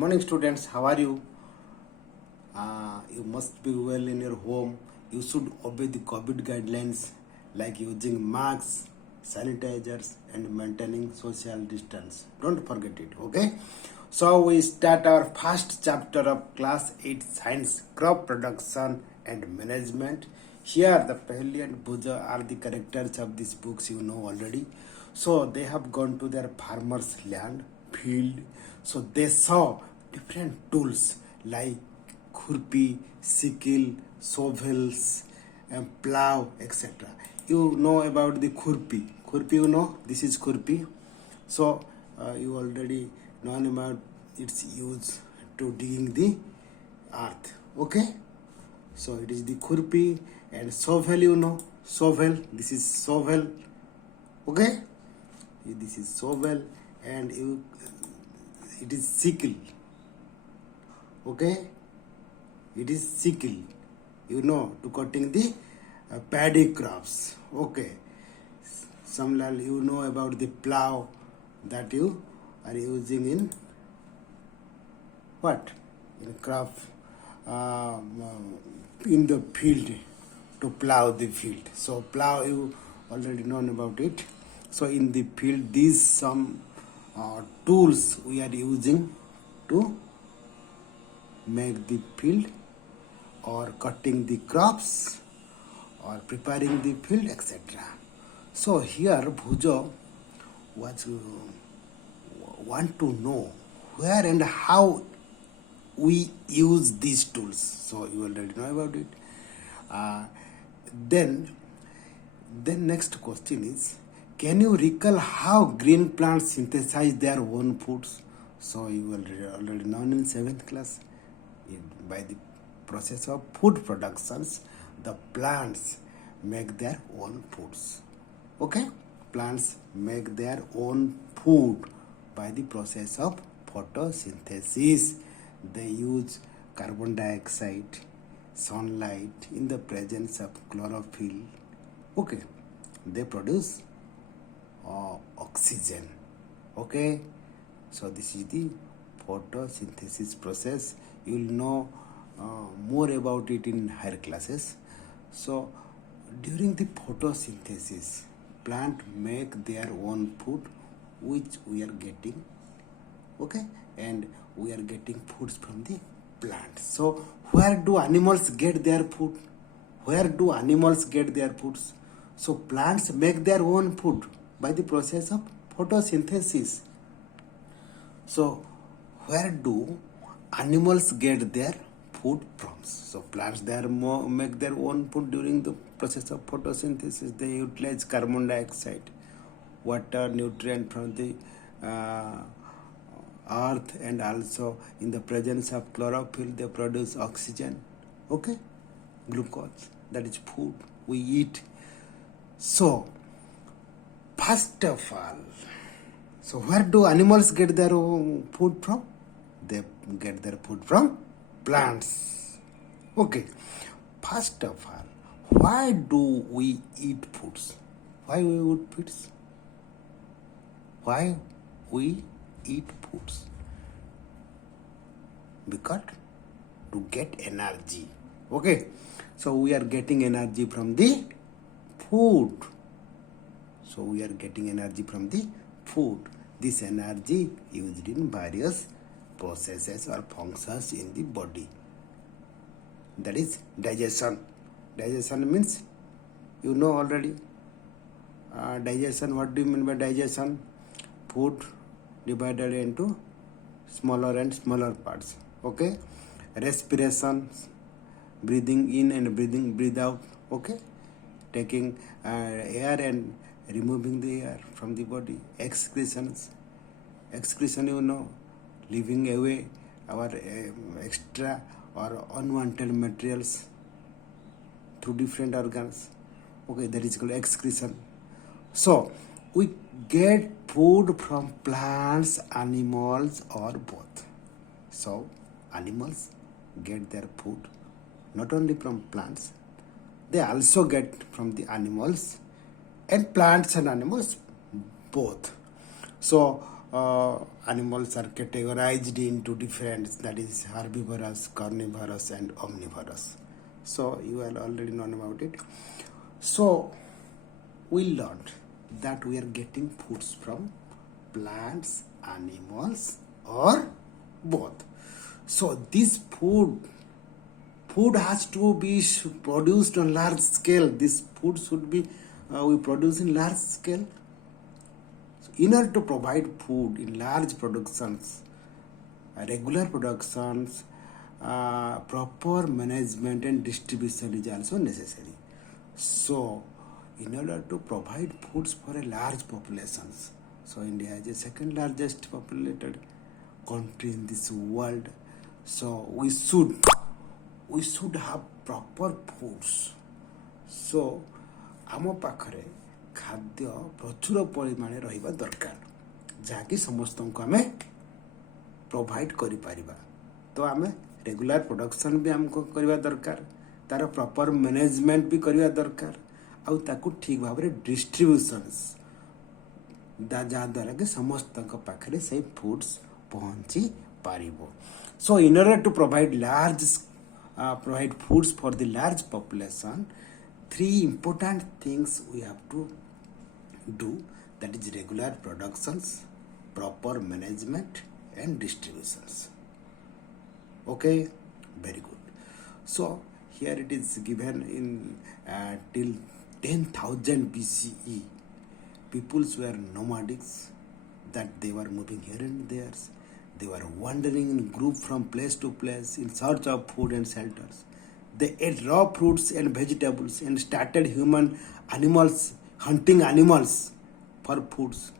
morning, students. How are you? You must be well in your home. You should obey the COVID guidelines like using masks, sanitizers, and maintaining social distance. Don't forget it, okay? So, we start our first chapter of Class 8 Science Crop Production and Management. Here, the Paheli and Bhuja are the characters of these books you know already. So, they have gone to their farmer's land, field. So, they saw different tools like khurpi, sickle, shovels, and plow, etc. You know about the khurpi. Khurpi, you know, this is khurpi. So, you already known about its use to digging the earth. Okay? So, it is the khurpi and shovel, you know. Shovel, this is shovel. Okay? This is shovel and it is sickle. Okay? It is sickle, you know, to cutting the paddy crops. Okay. Similarly, you know about the plow that you are using in what? In crop, in the field, to plow the field. So plow, you already known about it. So in the field, these some tools we are using to make the field or cutting the crops or preparing the field, etc. So here Bhujo was want to know where and how we use these tools. So you already know about it. Then next question is, can you recall how green plants synthesize their own foods? So you already known in 7th class. By the process of food productions, the plants make their own foods. Okay? Plants make their own food by the process of photosynthesis. They use carbon dioxide, sunlight in the presence of chlorophyll. Okay? They produce oxygen. Okay? So this is the photosynthesis process. You will know more about it in higher classes. So during the photosynthesis, plant make their own food which we are getting, okay, and we are getting foods from the plant. So where do animals get their food? Where do animals get their foods? So plants make their own food by the process of photosynthesis. So where do animals get their food from? So plants make their own food during the process of photosynthesis. They utilize carbon dioxide, water, nutrient from the earth, and also in the presence of chlorophyll they produce oxygen. Okay, glucose, that is food we eat. So first of all, so where do animals get their food from? They get their food from plants. Okay. First of all, why do we eat foods? Why we eat foods? Why we eat foods? Because to get energy. Okay. So we are getting energy from the food. So we are getting energy from the food. This energy used in various processes or functions in the body. That is digestion. Digestion means, you know already. Digestion, what do you mean by digestion? Food divided into smaller and smaller parts. Okay. Respiration, breathing in and breathe out. Okay. Taking air and removing the air from the body. Excretions. Excretion, you know, leaving away our extra or unwanted materials through different organs. Okay, that is called excretion. So we get food from plants, animals, or both. So animals get their food not only from plants, they also get from the animals, and plants and animals both. So animals are categorized into different, that is herbivorous, carnivorous and omnivorous. So you have already known about it. So we learned that we are getting foods from plants, animals, or both. So this food has to be produced on large scale. This food should be we produce in large scale. So in order to provide food in large productions, regular productions, proper management and distribution is also necessary. So in order to provide foods for a large populations, so India is the second largest populated country in this world. So we should have proper foods. So ଆମ ପାଖରେ ଖାଦ୍ୟ ପ୍ରଚୁର ପରିମାଣରେ ରହିବା ଦରକାର, ଯାହାକି ସମସ୍ତଙ୍କୁ ଆମେ ପ୍ରୋଭାଇଡ଼ କରିପାରିବା। ତ ଆମେ ରେଗୁଲାର ପ୍ରଡକ୍ସନ୍ ବି ଆମକୁ କରିବା ଦରକାର, ତାର ପ୍ରପର ମ୍ୟାନେଜମେଣ୍ଟ ବି କରିବା ଦରକାର, ଆଉ ତାକୁ ଠିକ୍ ଭାବରେ ଡିଷ୍ଟ୍ରିବ୍ୟୁସନ୍ସ ଯାହାଦ୍ୱାରା କି ସମସ୍ତଙ୍କ ପାଖରେ ସେଇ ଫୁଡ୍ସ ପହଞ୍ଚି ପାରିବ। So in order to provide foods for the large population, three important things we have to do, that is regular productions, proper management and distributions. Okay, very good. So here it is given in till 10,000 BCE peoples were nomadics, that they were moving here and there. They were wandering in group from place to place in search of food and shelters. They ate raw fruits and vegetables and started hunting animals for foods.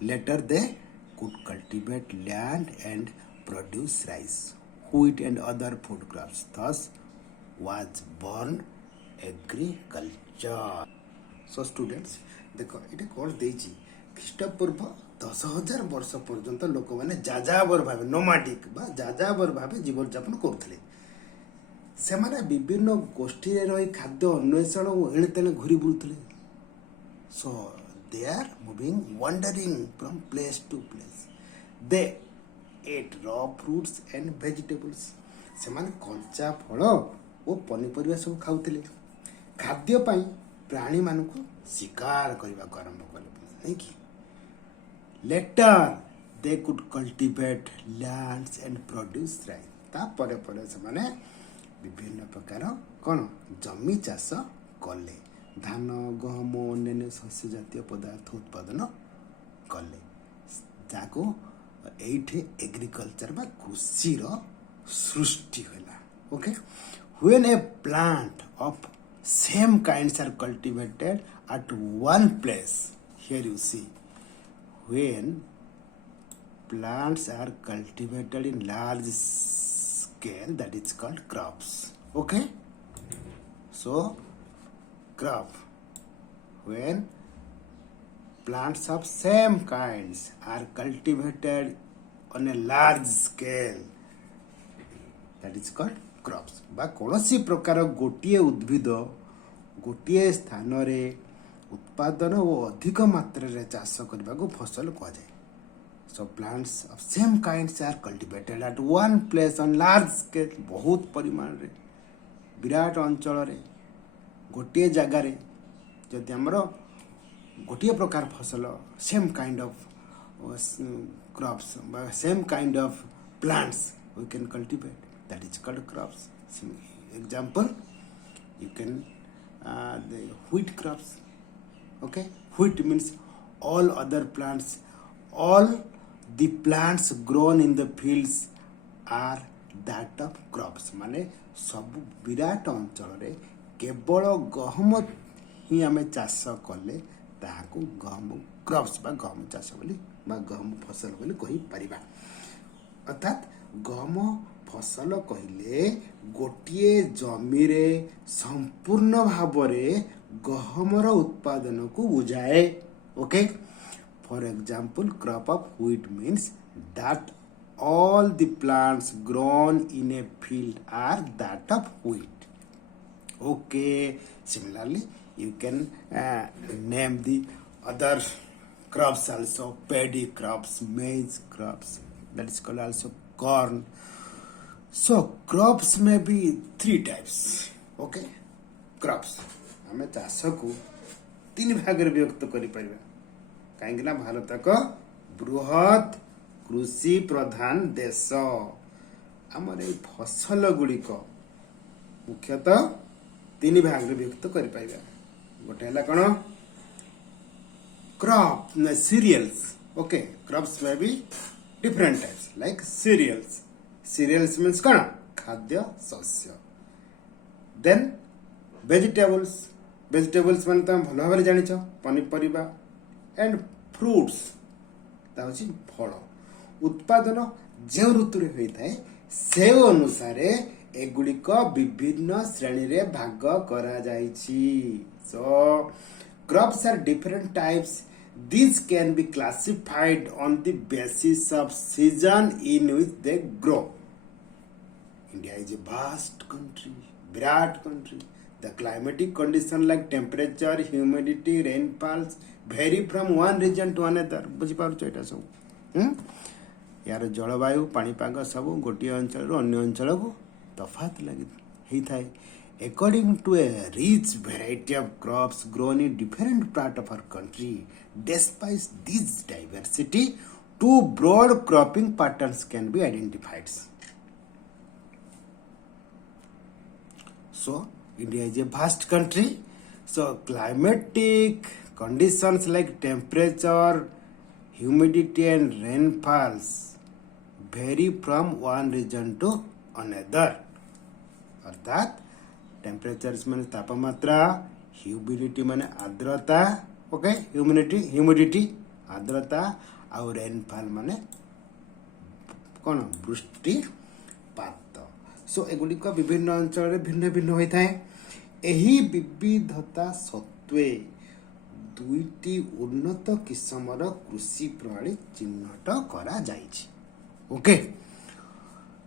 Later they could cultivate land and produce rice, wheat and other food crops. Thus was born agriculture. So students, देखो ये कौन देजी ख्रीष्टपूर्व 10,000 वर्ष पर्यंत लोक मैंने जाजाबर भाव नोमाडिक बा जाजाबर भाव जीवन यापन करुले। से माने विभिन्न गोष्ठी रही खाद्य अन्वेषण एणे तेणे घूरी बुलुले। So they are moving wandering from place to place. They ate raw fruits and vegetables. से माने कंचा फल और पनीपरिया सब खाउथिले। खाद्य पाई प्राणी मानकु शिकार करबा को आरंभ कले नहीं कि। Later they could cultivate lands and produce rice. तापरे परे से माने विभिन्न प्रकार कौन जमी चाष कले, धान गहम अन्य शस्य जातीय पदार्थ उत्पादन कले, जाको एठे एग्रीकल्चर बा कृषि रो सृष्टि होला। Okay, when a plant of same kinds are cultivated at one place, here you see, when plants are cultivated in large scale, that is called crops. Okay, so crop, when plants of same kinds are cultivated on a large scale, that is called crops. बा कौनसी प्रकार गोटिए उद्भिद गोटिए स्थान रे उत्पादन और अधिक मात्रा रे चाष करबा को फसल कह जाए। So plants of same kinds are cultivated at one place on large scale, बहुत परिमाण रे विराट अंचल रे गोटिए जगह रे जदि हमरो गोटिए प्रकार फसल same kind of crops, same kind of plants we can cultivate, that is called crops. Example, you can the wheat crops. Okay, wheat means all other plants, all the plants grown in the fields are that of crops. माने सब विराट अंचल रे केवल गहम ही आमे चाष कले ताहाको गहम crops बा गहम चाष बोली बा गहम फसल बोली कहि परिबा। अर्थात गहम फसल कहिले गोटिए जमी रे संपूर्ण भावरे गहमर उत्पादन को बुझाए। Okay, for example crop of wheat means that all the plants grown in a field are that of wheat. Okay, similarly you can name the other crops also, paddy crops, maize crops, that is called also corn. So crops may be three types. Okay, crops ଆମେ ଚାଷକୁ ତିନି ଭାଗରେ ବିଭକ୍ତ କରିପାରିବା, କାହିଁକି ନା ଭାରତ ଏକ ବୃହତ କୃଷି ପ୍ରଧାନ ଦେଶ। ଆମର ଏଇ ଫସଲ ଗୁଡ଼ିକ ମୁଖ୍ୟତଃ ତିନି ଭାଗରେ ବିଭକ୍ତ କରିପାରିବା। ଗୋଟେ ହେଲା କ'ଣ, crop cereals. Okay, crops may be different types like cereals. Cereals means କ'ଣ, ଖାଦ୍ୟ ଶସ୍ୟ। Then vegetables. Vegetables ମାନେ ତମେ ଭଲ ଭାବରେ ଜାଣିଛ, ପନିପରିବା। And fruits, ତା ହେଉଛି ଫଳ। ଉତ୍ପାଦନ ଯେଉଁ ଋତୁରେ ହୋଇଥାଏ ସେ ଅନୁସାରେ ଏଗୁଡ଼ିକ ବିଭିନ୍ନ ଶ୍ରେଣୀରେ ଭାଗ କରାଯାଇଛି। So crops are different types. These can be classified on the basis of season in which they grow. India is a vast country, virat country. The climatic condition like temperature, humidity, rainfalls vary from one region to another. ବୁଝିପାରୁଛ ଏଇଟା ସବୁ? यार जलवायु पाणीपाग सब गोटे अंचल अन्य अंचल को तफात लगी होता है। According to a rich variety of crops grown in different parts of our country, despite this diversity, two broad cropping patterns can be identified. So, India is a vast country. So, climatic conditions like temperature, humidity and rainfalls vary from one region to another. अर्थात temperature माने तापमात्रा, humidity माने आर्द्रता, okay, humidity आर्द्रता, और rainfall माने कौन, वृष्टिपात। सो एगुड़िक विभिन्न अंचल भिन्न भिन्न होता है। यही विविधता सत्वे दुईटी उन्नत किस्मर कृषि प्रणाली चिन्हट करा जाइछि। Okay,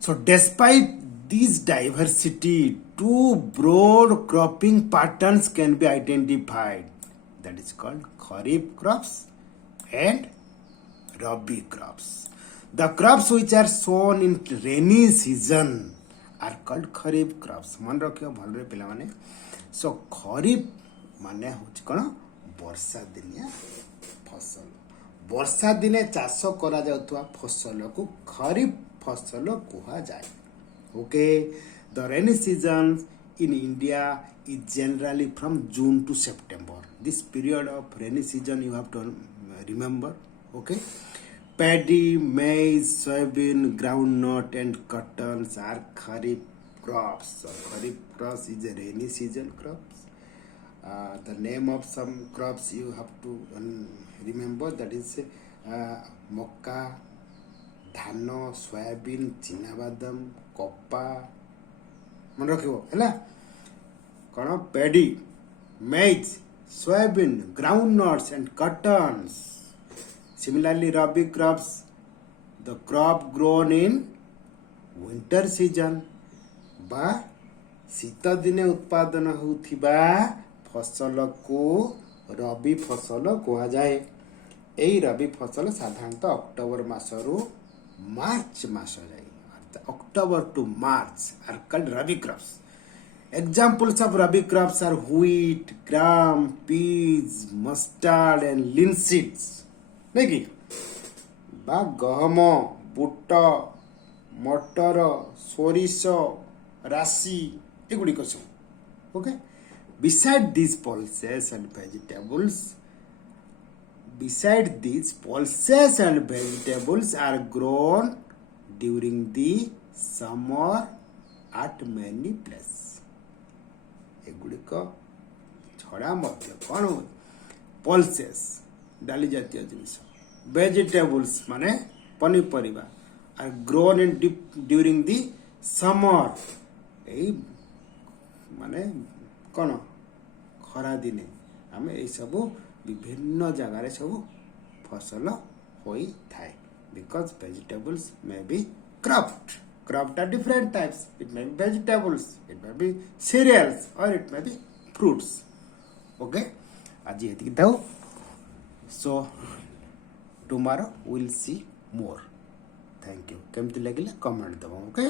so despite this diversity, two broad cropping patterns can be identified. That is called kharif crops and rabi crops. The crops which are sown in rainy season are called kharif crops. मन रखियो भलरे पिला माने। So kharif माने होछ कोन, वर्षा दिनिया फसल। वर्षा दिने चाष करा जाउतवा फसल को खरीफ फसल कुहा जाए। Okay, the rainy season in India is generally from June to September. This period of rainy season you have to remember. Okay, paddy, maize, soybean, groundnut and cottons are kharif crops. So kharif crops is a rainy season crops. The name of some crops you have to remember, that is मक्का, धान, soybean, चिनाबादाम, कपा, मन रखिबो हैला कोन, paddy, मेज, soybean, groundnuts and cottons. Similarly, rabi crops, the crop grown in winter season बा शीत दिने उत्पादन होउथिबा फसल को रबी फसल कहा जाए। यही रबी फसल साधारणतः अक्टोबर मासरू मार्च मास जाए, October to March are called rabi crops. Examples of rabi crops are wheat, gram, peas, mustard and linseeds. नहीं कि बा गहम, बुट, मटर, सोरिष, राशि एगुड़िक सब. Okay, beside these pulses and vegetables are grown during the summer at many places. एगुड़िक छड़ा मध्य कौन हो, pulses डाली जातीय जिनिस, वेजिटेबल्स माने पनीपरिबा are grown in during the summer, एई माने कौन खरा दिने आमे एई सब विभिन्न जगह सब फसल होई थाए. Because vegetables may be cropped are different types. It may be vegetables, it may be cereals or it may be fruits. Okay, आज ये थाउ. So tomorrow we'll see more. Thank you. କେମିତି ଲାଗିଲା କମେଣ୍ଟ ଦେବ ଓକେ।